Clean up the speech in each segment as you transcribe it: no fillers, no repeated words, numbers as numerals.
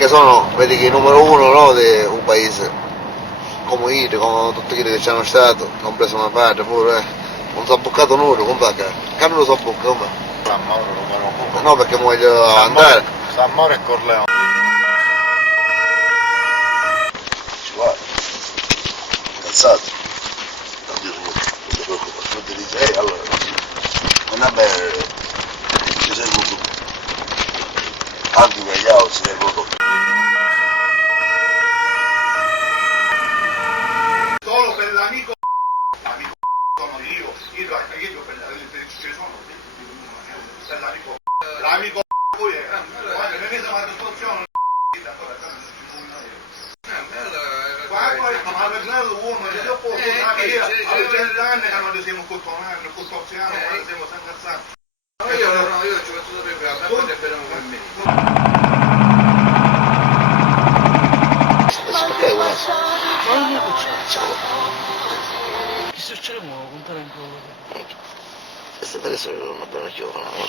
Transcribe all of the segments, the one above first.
perché sono, vedi che il numero uno, no, di un paese come io, come tutti quelli che ci hanno stato, compreso mio padre pure, non so buccato nulla, come che non lo so buccato, come? San Mauro numero uno. No, perché voglio andare. San Mauro e Corleone. Ci vai, incazzato, non dire niente, non ti preoccupare, non ti dici, allora, non è bene, ci sei tu, anche gli altri, ci sei tu. Solo per l'amico sono io per ci sono per l'amico poi è guarda ma situazione ma avevano uno e dopo alle 30 anni quando siamo contorsiamo quando siamo sempre santi io ci ho fatto sapere a me per me Che succede? Contare un po'. Queste per essere una bella chioma, no?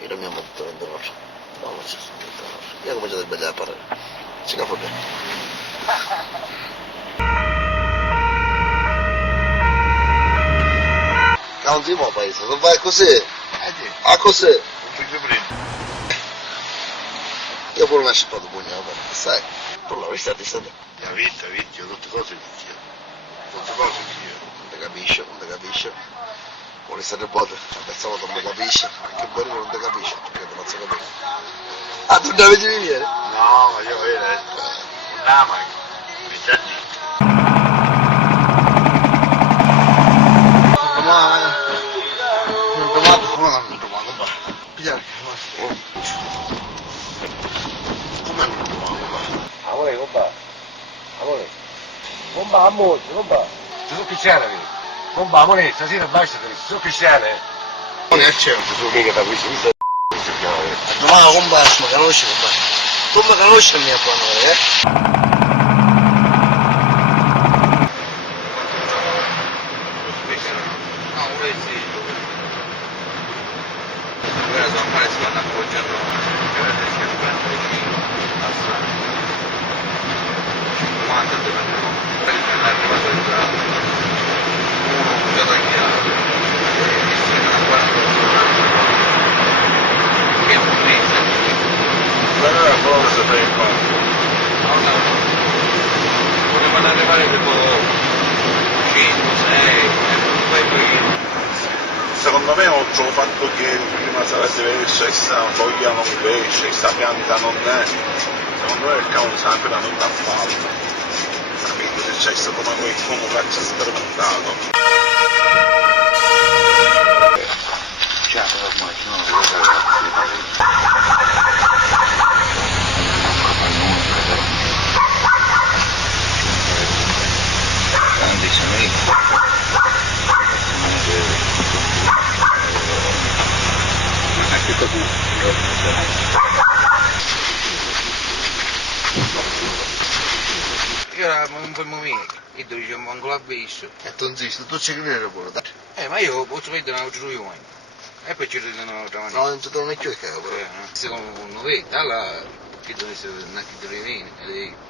Io la mia molto in denaro. No, non c'è stato. Io come già del bella a parlare. Si capo bene. Cantiamo paese, non vai così? Ah così? Un figlio prima. Io pure mi ho scippato pugno, sai? Tu l'avrei stato La vita, io tutte cose io. Tutte cose io. Non ti capisce. Vuole stare buono, pensavo non mi capisce, anche poi non ti capisce, perché te non si capisce. Ah, tu ne vedi venire? No, ma io ho detto. No, ma mi già detto. Non domando, va. Pigliare, come non domando, va. Amore, compa. Amore. Compa, amore, compa. Ti sono cristiana, vedi? Compa, amore, stasera basta, ti sono cristiana, eh. Non è certo, Tu mica da qui, mi stai domani compa, mi conosci, compa. Tu mi conosci il mio amore, eh? Potevano arrivare tipo 5, 6, poi Secondo me oltre al fatto che prima sarà diversa, questa foglia non cresce, questa pianta non è, secondo me il cavolo sta ancora non da fallo. Capito? Se c'è stato come qualcuno che ci ha sperimentato. io era un po' momento, io diciamo ancora visto. E tu insisti, tu ci credi pure, dai. Ma io posso vedere una giù io. E poi ci ridono un'altra maniera. No, non ci torno più che però. Secondo me, allora, che deve essere una chitarrina,